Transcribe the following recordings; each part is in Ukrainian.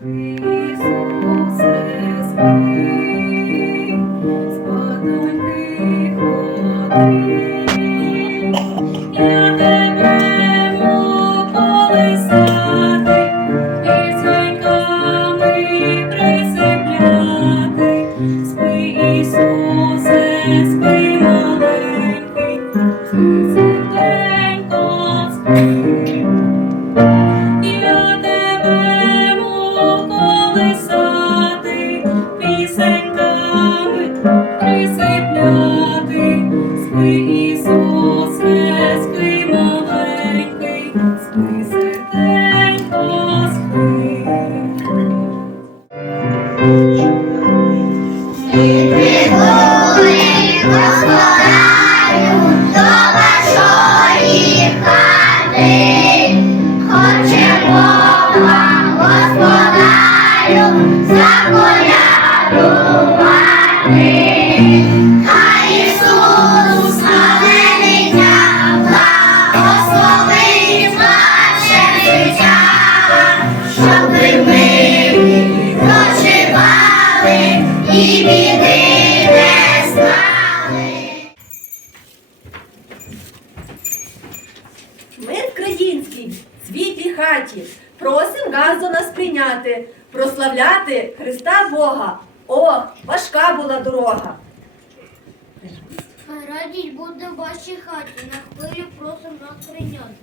Peace. Просим вас до нас прийняти, прославляти Христа Бога. Ох, важка була дорога. Радість буде в вашій хаті, на хвилю просим нас прийняти.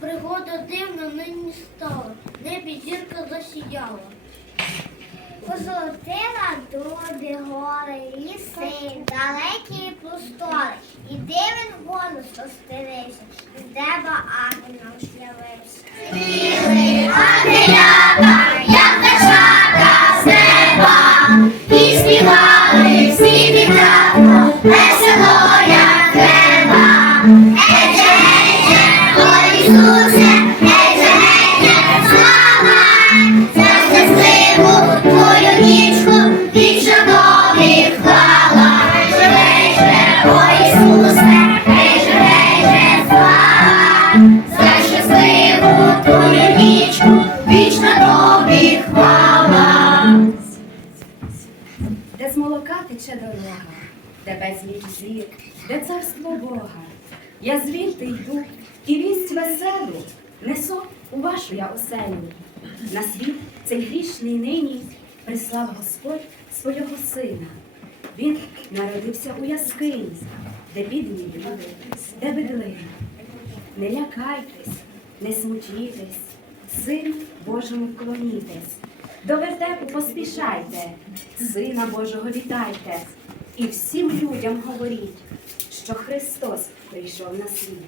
Пригода дивна нині стала, небі зірка засіяла. Позолотила добі гори, ліси, далекі простори, і дивен голос розстелився, з неба ангел з'явився. Спіли ангелята, де з молока тече дорога, де безліч зір, де царство Бога. Я звідти йду і вість веселу несу у вашу я оселю. На світ цей грішний нині прислав Господь свого сина. Він народився у яскині, де бідні люди, де бедлина. Не лякайтесь, не смутітесь, Сину Божому вклонітесь. До вертепу поспішайте, Сина Божого вітайте, і всім людям говоріть, що Христос прийшов на світ.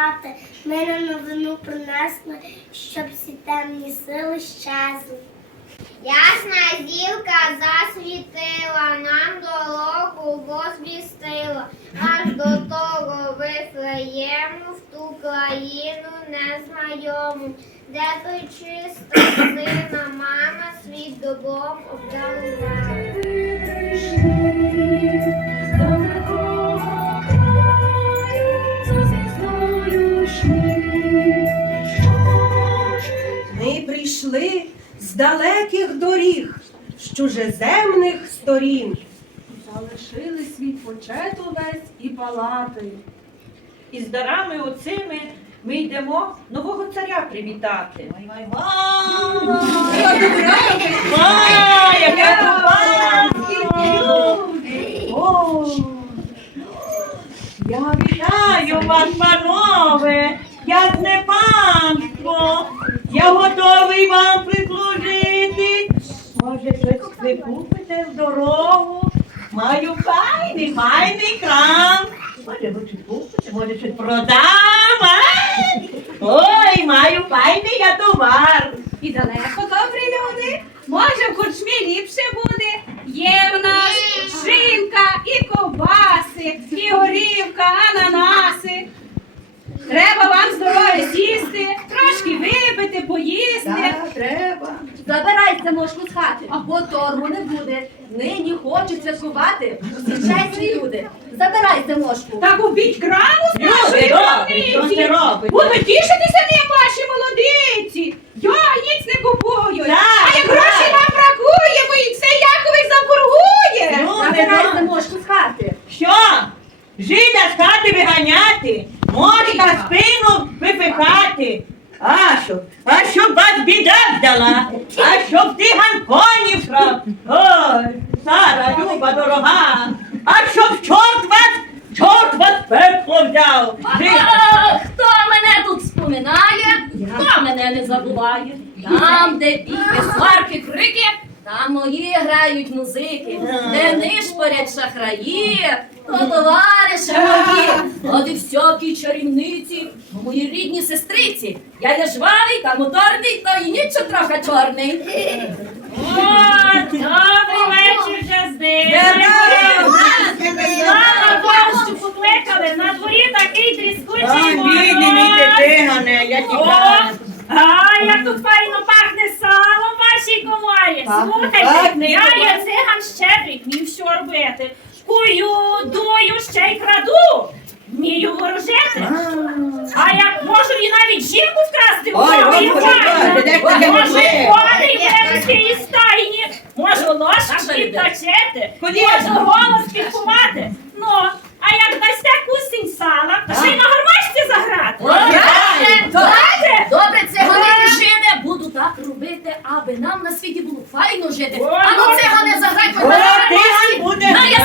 Сумувати, ми на новину принесли, щоб всі темні сили щезли. Ясна зілка засвітила, нам дорогу возвістила, аж до того вифлеєму, в ту країну незнайому, де той чиста сина мама світ добром обдарувала. Прийшли з далеких доріг, з чужеземних сторін. Залишили свій почет увесь і палати. І з дарами оцими ми йдемо нового царя привітати. Я вітаю вас, панове, ясне панство. Я готовий вам прислужити. Може, щось ви купите в дорогу. Маю файний, файний крам. Може, ви щось купите, може, щось продам, а? Ой, маю файний я товар. І далеко добрі люди. Може, в корчмі ліпше буде. Є в нас шинка, і ковбаси, і горівка, ананаси. Треба вам здоров'я сісти, трошки випити, поїсти. треба. Забирайся ножку з хати, бо торгу не буде. Нині хочуть святкувати. Зустрічайся, люди. Забирайся ножку. Так убіть краму з Люди, нашої добре, що ти? Буду тішитися ним ваші молодиці. Я ніц не купую. Так, а як так. грошей вам бракує, мої це Яковий заборгує. Забирайся Люди, ножку з хати. що? Жида з хати виганяти, мошка спину випихати. А що? А щоб вас біда вдала, а щоб ти ганконів крав. Ой, Сара, люба, дорога, а щоб чорт вас, чорт вас пекло взяв. Ти- А, хто мене тут споминає, хто мене не забуває. Там, де бійки, сварки, крики, там мої грають музики, де нишпорять шахраї, то товариші мої, от і всякі чарівниці, мої рідні сестриці. Я є жвавий та моторний, та й нічого трохи чорний. О, добрий вечір, Жазди. Слава Богу, що покликали. На дворі такий тріскучий Ой, бідний мій мороз. дитине, я О, тікаю. а як тут файно пахне салом в вашій коморі. Слухайте, я є циган щедрик, вмів що робити. Кую, дую, ще й краду. Вмію ворожити. А як можу і навіть жінку вкрасти Ой, голові Господи, де таке Можу можливо? коней вивезти із стайні, можу ложки Ходімо. можу голос підкувати. Ну, а як дасте кусень сала, ще й на гармошці заграти. Добре. Добре, цигани жине, буду так робити, аби нам на світі було файно жити. Ой, А ну ой. О, тиган буде Ну, я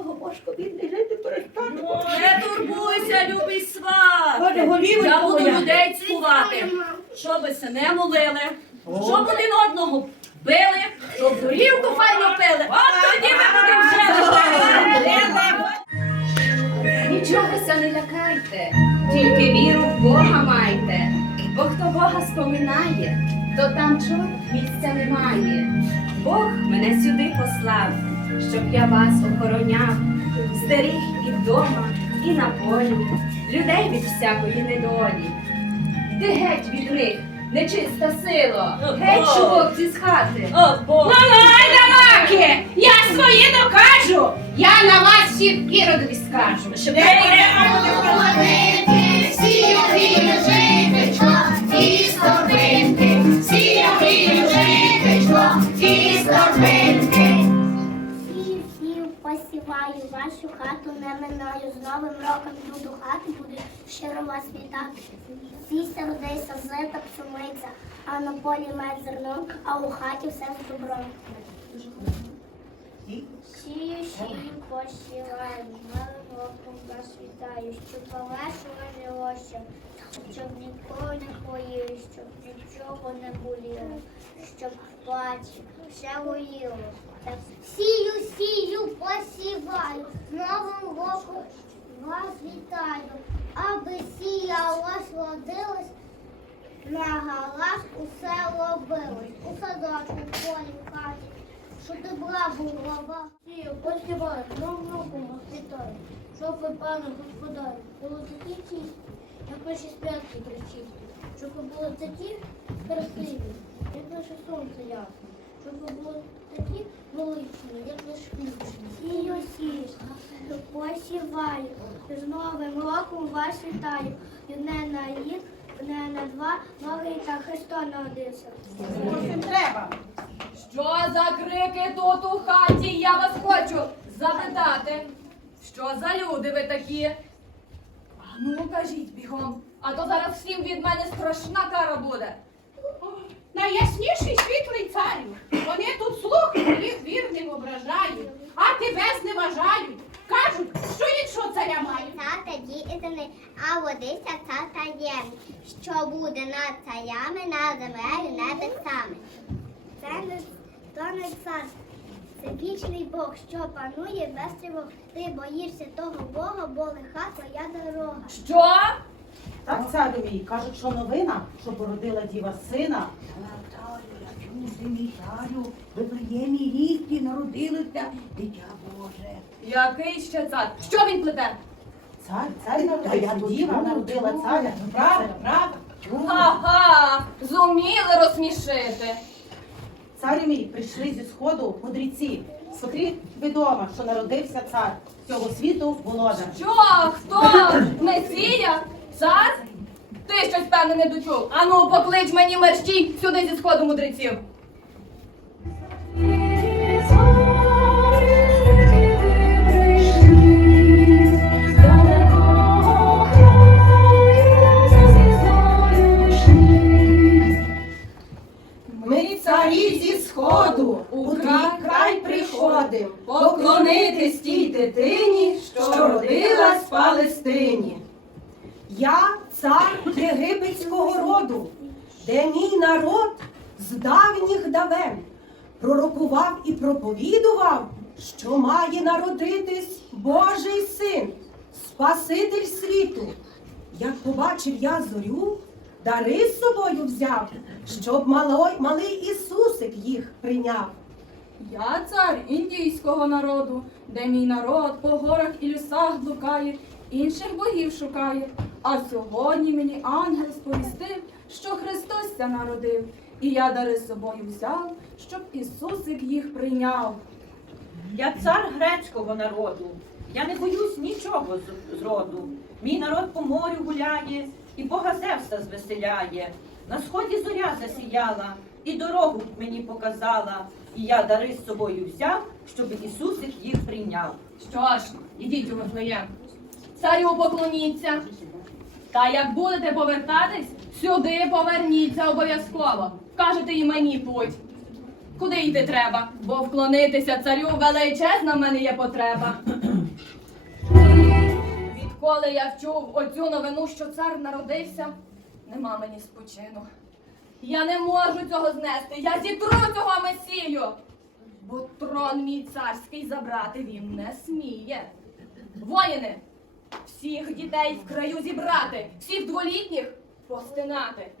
що бошко бідний жити перестане. Не турбуйся, любий сват. Боже, голівонько Я буду моя. людей цькувати, щоби се не молили, щоб один одного били, щоб горілку файно пили. От тоді ми будемо жити. Нічогося не лякайте, тільки віру в Бога майте. Бо хто Бога споминає, то там чорт місця немає. Бог мене сюди послав, щоб я вас охороняв, зберіг і вдома, і на полі, людей від всякої недолі. Ти геть від них, нечиста сила, геть чубок з хати. Бог. Давай! Я своє докажу! Я на вас всіх іродові скажу. Щоб Сію, посіваю, вашу хату не минаю. З новим роком йду до хати, буду щиро вас вітати. Сійся, родися, злита пшениця, а на полі мед зерно, а у хаті все з добром. Сію, сію, посіваю, новим роком вас вітаю, щоб полегшила жилося, щоб ніколи не хворіли, щоб нічого не боліло, щоб в платі все горіло. Сію, сію, посіваю, новим роком вас вітаю, аби сіялось, родилось, на галах усе робилось, у садочку, в полі, хаті, що добра була. Сію, посіваю, новим роком вас вітаю, щоб ви, пане господарю, були такі чисті, як ваші спятки причисті, щоб ви були такі красиві, як наше сонце ясне, щоб ви були такі величні, як наш хліб. Сію, сію, посіваю, з новим роком вас вітаю, і не на рік не на два ноги та Христо народився. Що за крики тут у хаті? Я вас хочу запитати. Що за люди ви такі? А ну кажіть бігом, а то зараз всім від мене страшна кара буде. Найясніший світлий царю. Вони тут слух твоїх вірним ображають, а тебе зневажають. Кажуть, що іншого царя мають. Тата діти, а водися тата є, що буде над царями, над землею, небесами. Це не, то не цар, це вічний Бог, що панує без тривог. Ти боїшся того Бога, бо лиха твоя дорога. Що? Так, царю мій, кажуть, що новина, що породила діва сина. Царю, ви приємні рідкі народилися, дитя Боже. Який ще цар? Що він плете? Цар, цар Та я народився, діва народила царя. Правда, правда. Ага, зуміли розсмішити. Царю мій, прийшли зі сходу мудреці. Сокрі відомо, що народився цар цього світу володар. Що? Хто? Месія? Цар? Ти щось певне не дочув. Ану, поклич мені мерщій сюди зі сходу мудреців. Ми царі зі сходу у твій край приходим, поклонитись тій дитині, що родилась в Палестині. Я цар єгипетського роду, де мій народ з давніх давен пророкував і проповідував, що має народитись Божий син, Спаситель світу. Як побачив я зорю, дари з собою взяв, щоб малой, малий Ісусик їх прийняв. Я цар індійського народу, де мій народ по горах і лісах блукає, інших богів шукає. А сьогодні мені ангел сповістив, що Христос ся народив, і я дари з собою взяв, щоб Ісусик їх прийняв. Я цар грецького народу. Я не боюсь нічого з, з роду. Мій народ по морю гуляє, і Бога Зевса звеселяє. На сході зоря засіяла, і дорогу мені показала. І я дари з собою взяв, щоб Ісусик їх прийняв. Що ж, ідіть у Вифлеєм. Царю поклоніться. Та як будете повертатись, сюди поверніться обов'язково. Кажете і мені путь. Куди йти треба? Бо вклонитися царю величезна в мене є потреба. Відколи я вчув оцю новину, що цар народився, нема мені спочину. Я не можу цього знести, я зітру цього месію. Бо трон мій царський забрати він не сміє. Воїни, всіх дітей в краю зібрати, всіх дволітніх постинати.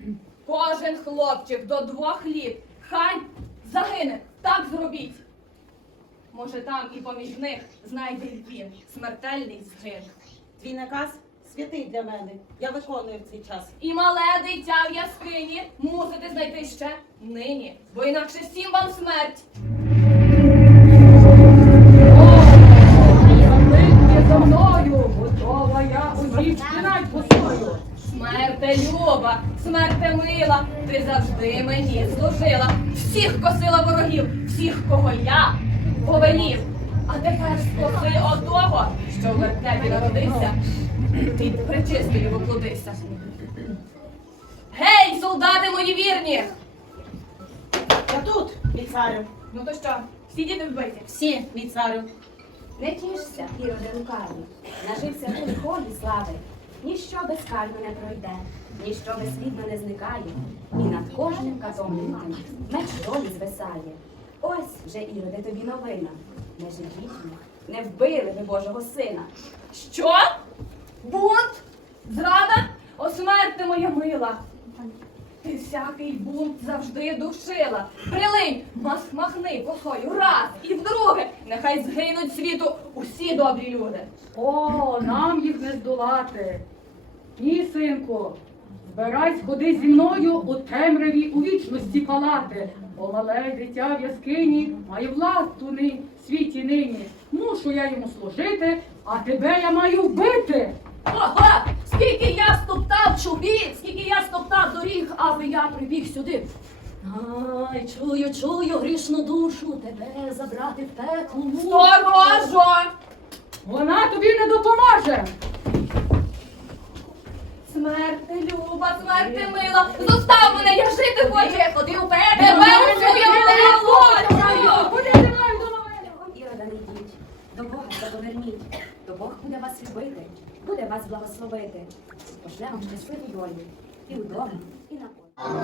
Кожен хлопчик до двох літ хай загине, так зробіть. Може, там і поміж них знайде він смертельний згин. Твій наказ святий для мене. Я виконую в цей час. І мале дитя в яскині мусите знайти ще нині, бо інакше всім вам смерть. Мила, ти завжди мені служила. Всіх косила ворогів, всіх, кого я повелів. А тепер скоси отого, що в вертепі народився, під причистою воплотився. Гей, солдати мої вірні! Я тут, мій царю. Ну то що, всі діти вбиті? Всі, мій царю. Не тішся, Іроде лукавий, нажився ти лихої слави. Ніщо безкарно не пройде, ніщо безслідно не зникає, і над кожним казом немає, меч долі звисає. Ось вже, Іроде, тобі новина. Не живіть, не вбили ви Божого сина. Що? Бунт? Зрада? Осмерти смерти моя мила! Ти всякий бунт завжди душила. Прилинь, мах, махни косою раз і вдруге. Нехай згинуть світу усі добрі люди. О, нам їх не здолати. Ні, синку, збирайсь ходи зі мною у темряві у вічності палати. Бо мале дитя в яскині має владу ни світі нині. Мушу я йому служити, а тебе я маю вбити. Ого! Скільки я стоптав чобіт, скільки я стоптав доріг, аби я прибіг сюди. Ай, чую, чую грішну душу, тебе забрати в пекло. мушу. Сторожо! Вона тобі не допоможе. Смерти люба, смерти мила, зостав мене, я жити хочу. Ходи у пекло. Тебе усю я не хочу. Куди ти маєш до мене? Ірода не йдіть, до Бога поверніть, то Бог буде вас любити, буде вас благословити. Пошле вам щасливі долі і вдома, і на полі.